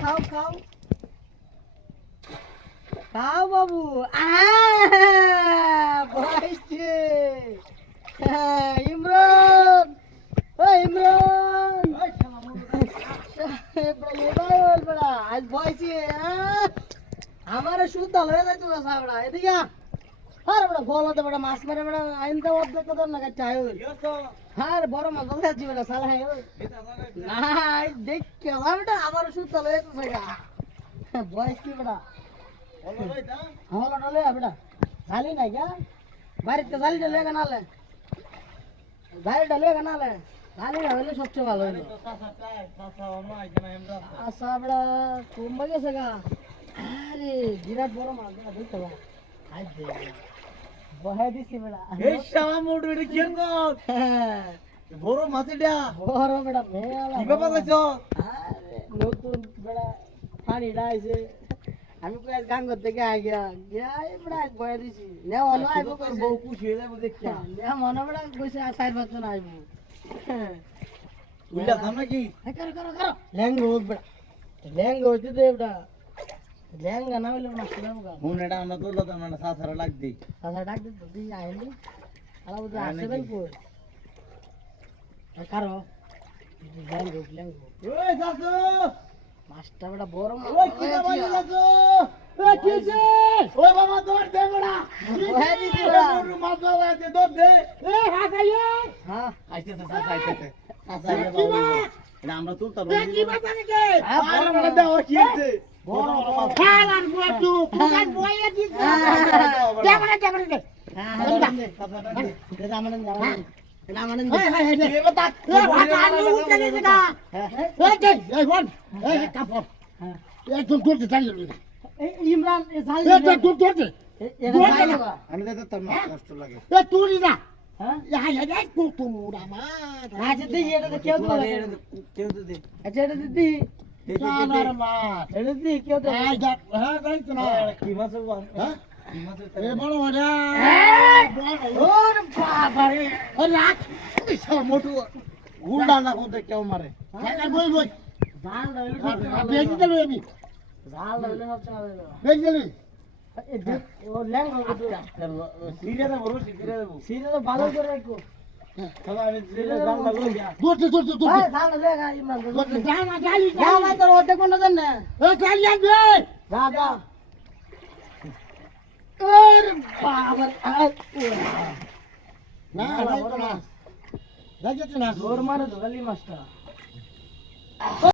খাও খাও খাও বাবু বসছে ইমরান ইমরান মোবাইল বড়া আজ বসছে আমার সুদল হয়ে যাইতো সাবড়া এদিকে আরে বড় গলাতে বড় মাছ মারে বড় আইনটা অর্ধেক তো না কাটতে আয় হ্যাঁ বড় মাছ বলতে যাচ্ছি বড় সালা হ্যাঁ না দেখ কে বড় আমার সুদল হয়ে তো সাইগা বয়স কি বড় হলো ডলে বড় খালি না क्या বাড়িতে খালি ডলে কানালে গাড়ি ডলে কানালে খালি না হলে সবচেয়ে ভালো হলো আচ্ছা বড় কমবে গেছে গা আরে বিরাট বড় মাছ দেখতে পাও আজ দে বহে দিছি বড়া এই শালা মোড় রে কি কর বড় মাছটা বড় বড় মেলা কি বাবা কইছো আরে নতুন বড় পানি ডাইছে আমি কই গাং করতে গিয়া গিয়া এই বড় বহে দিছি নে অন আইবো কই বউ খুশি হয়ে যাবো দেখিয়া নে মনে বড় কইছে 4-5 জন আইবো উল্লা দাম নাকি করো করো করো ল্যাঙ্গ হোক বড় ল্যাঙ্গ হইতে দে বড় ল্যাঙ্গা না হইলে মাছ খাবো গা হুন এটা আমরা তো লতা মানে সাসারা লাগ দেই সাসারা ডাক দে তুই আইলি আলা বুঝা আসে ভাই কই কারো ল্যাঙ্গ ওই সাসু মাছটা বড় বড় মাছ ওই কি না বলি সাসু ওই কিছে ওই বাবা দৌড় দে বড়া ওই দিছি বড়া মাছ বাবা দে দৌড় দে এ হাসাইয়ে হ্যাঁ আইছে তো সাসা আইছে সাসাইয়ে বাবু এটা আমরা তুলতাম কি মাছ আনছে বড় বড় দাও কি আছে বড় বড় খালান বটু তুই বইয়ে দিছ কেমন কেমন দে হ্যাঁ দে রামন রামন রামন দে হাই হাই দে বাতা আনি উঠে গেছে গা এই দে এই বল এই কাপড় হ্যাঁ এই তুই তুই চাই এই ইমরান এই জাল এই তুই তুই তুই আমি দে তোর মাছ কষ্ট লাগে এই তুই না হ্যাঁ হাই হাই এই তুই তুই মুড়া মা আচ্ছা দে এটা কেউ কেউ দে আচ্ছা এটা দিদি জানার মাছ এটা দি কেউ দে হ্যাঁ যাইছ না কি মাছ হ্যাঁ কি মাছ এ বড় ওরা ওর বাবা রে ও রাখ সব মোটু গুন্ডা না কোতে কেউ মারে হ্যাঁ বই বই জাল ধরে বেজি দেব আমি জাল ধরে সব চলে বেজি দেব এ দেখ ও ল্যাং হবে তো সিরে দেব রো সিরে দেব সিরে তো ভালো করে রাখো খালা আমি সিরে জাল লাগলো দূরতে দূরতে দূরতে এই জাল লে গা ইমরান দূরতে যা না যাই যা ভাই তোর ওতে কোন জান না এ চালি আনবে যা যা ওর বাবা না না দেখেছ না জোর মারে ধরালি মাছটা